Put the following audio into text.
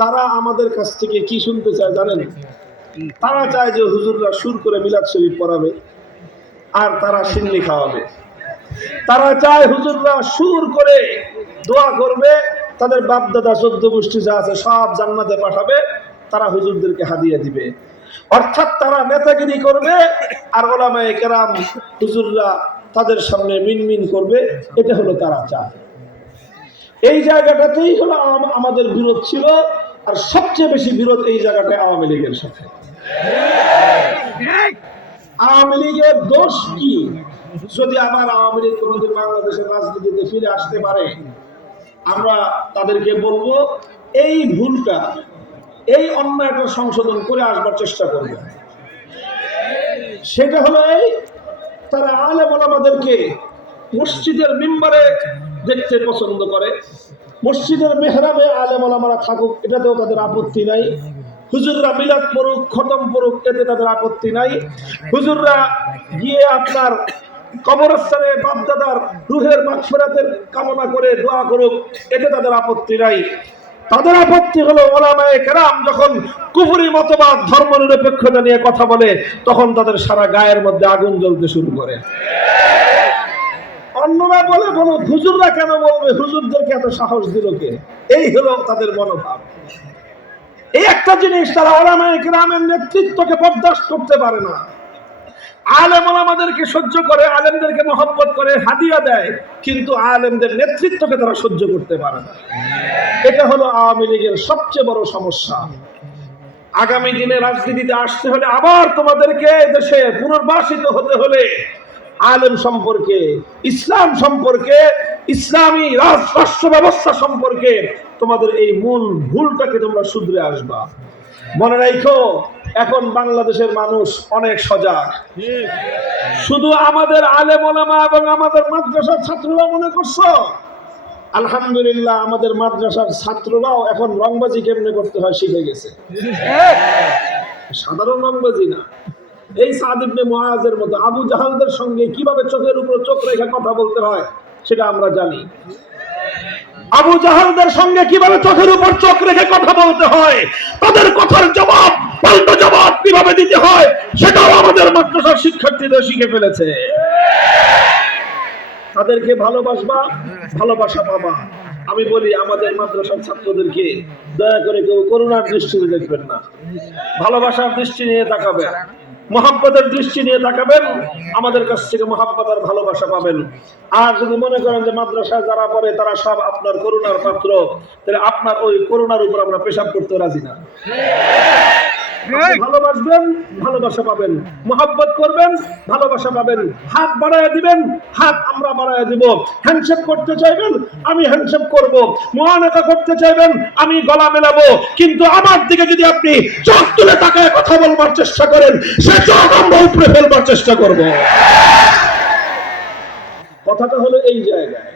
তারা আমাদের কাছ থেকে কি শুনতে চায় জানেন? তারা চায় যে হুজুররা সুর করে মিলাদ শরীফ পড়াবে আর তারা সিন্নি খাওয়াবে। তারা চায় হুজুররা সুর করে দোয়া করবে, তাদের বাপ দাদা 14 গোষ্ঠী যা আছে সব জান্নাতে পাঠাবে, তারা হুজুরদেরকে হাদিয়া দিবে। অর্থাৎ তারা নেতাগিরি করবে আর ওলামায়ে কেরাম হুজুররা তাদের সামনে মিনমিন করবে। এটা হলো তারা চায়। এই জায়গাটাতেই হলো আমাদের বিরোধ ছিল, আর সবচেয়ে বেশি বিরোধ এই জায়গাটায় আওয়ামী লীগের সাথে। আওয়ামী লীগের দোষ কি? যদি আবার আওয়ামী লীগ কোনোদিন বাংলাদেশের রাজনীতিতে ফিরে আসতে পারে, আমরা তাদেরকে বলবো এই ভুলটা, এই অন্যায়টা সংশোধন করে আসবার চেষ্টা করবে। সেটা হলো এই, তারা আলেম ওলামাদেরকে মসজিদের মিম্বারে দেখতে পছন্দ করে, মসজিদের মেহরাবে আলেম ওলামারা থাকুক, এটাতেও তাদের আপত্তি নাই। হুজুররা মিলাদ পড়ুক, খতম পড়ুক, এতে তাদের আপত্তি নাই। হুজুররা গিয়ে আপনার কবরস্থানে বাপদাদার রুহের মাগফিরাতের কামনা করে দোয়া করুক, এতে তাদের আপত্তি নাই। তাদের আপত্তি হলো ওলামায়ে কেরাম যখন কুফরি মতবাদ, ধর্ম নিরপেক্ষতা নিয়ে কথা বলে, তখন তাদের সারা গায়ের মধ্যে আগুন জ্বলতে শুরু করে। অন্যরা বলে বলো হুজুররা কেন বলবে, হুজুরদেরকে এত সাহস দিল কে? এই হলো তাদের মনোভাব। এই একটা জিনিস, তারা ওলামায়ে কেরামের নেতৃত্বকে বরদাস্ত করতে পারে না। আলেম ওলামাদেরকে সহ্য করে, আলেমদেরকে মহব্বত করে, হাদিয়া দেয়, কিন্তু আলেমদের নেতৃত্বকে তারা সহ্য করতে পারে না। এটা হলো আওয়ামী লীগের সবচেয়ে বড় সমস্যা। আগামী দিনে রাজনীতিতে আসতে হলে, আবার তোমাদেরকে দেশে পুনর্বাসিত হতে হলে, আলেম সম্পর্কে, ইসলাম সম্পর্কে, ইসলামী রাষ্ট্র ব্যবস্থা সম্পর্কে তোমাদের এই মূল ভুলটাকে তোমরা শুধরে আসবা। মনে রাখো, এখন বাংলাদেশের মানুষ অনেক সজাগ। শুধু আমাদের আলেম ওলামা এবং আমাদের মাদ্রাসার ছাত্ররা মনে করছো? আলহামদুলিল্লাহ, আমাদের মাদ্রাসার ছাত্ররাও এখন রংবাজি কেমনে করতে হয় শিখে গেছে। সাধারণ রংবাজি না, এই সাদ ইবনে মুআযের মতো আবু জাহালদের সঙ্গে কিভাবে চোখের উপর চোখ রেখে কথা বলতে হয় সেটা আমরা জানি। আবু জাহালদের সঙ্গে কিভাবে চোখের উপর চোখ রেখে কথা বলতে হয়, তাদের কথার জবাব, পাল্টা জবাব কিভাবে দিতে হয়, সেটাও আমাদের মাদ্রাসার শিক্ষার্থীদের শিখে ফেলেছে। তাদেরকে ভালোবাসবা, ভালোবাসা পাবা। আমি বলি আমাদের মাদ্রাসার ছাত্রদেরকে দয়া করে কেউ করুণার দৃষ্টিতে দেখবেন না, ভালোবাসার দৃষ্টি নিয়ে তাকাবেন, মহব্বতের দৃষ্টি নিয়ে তাকাবেন। আমাদের কাছ থেকে মহব্বত আর ভালোবাসা পাবেন। আর যদি মনে করেন যে মাদ্রাসায় যারা পড়ে তারা সব আপনার করুণার পাত্র, তাহলে আপনার ওই করুণার উপর আমরা পেশাব করতে রাজি না। ভালোবাসবেন, ভালোবাসা পাবেন, মহব্বত করবেন, ভালোবাসা পাবেন। হাত বাড়ায় দিবেন, হাত আমরা বাড়ায় দিব। হ্যান্ডশেক করতে চাইবেন, আমি হ্যান্ডশেক করব। মুআনাকা করতে চাইবেন, আমি গলা মেলাবো। কিন্তু আমার দিকে যদি আপনি চোখ তুলে তাকায় কথা বলবার চেষ্টা করেন, সে চোখ আমরা উপরে ফেলবার চেষ্টা করব। কথাটা হলো এই জায়গায়।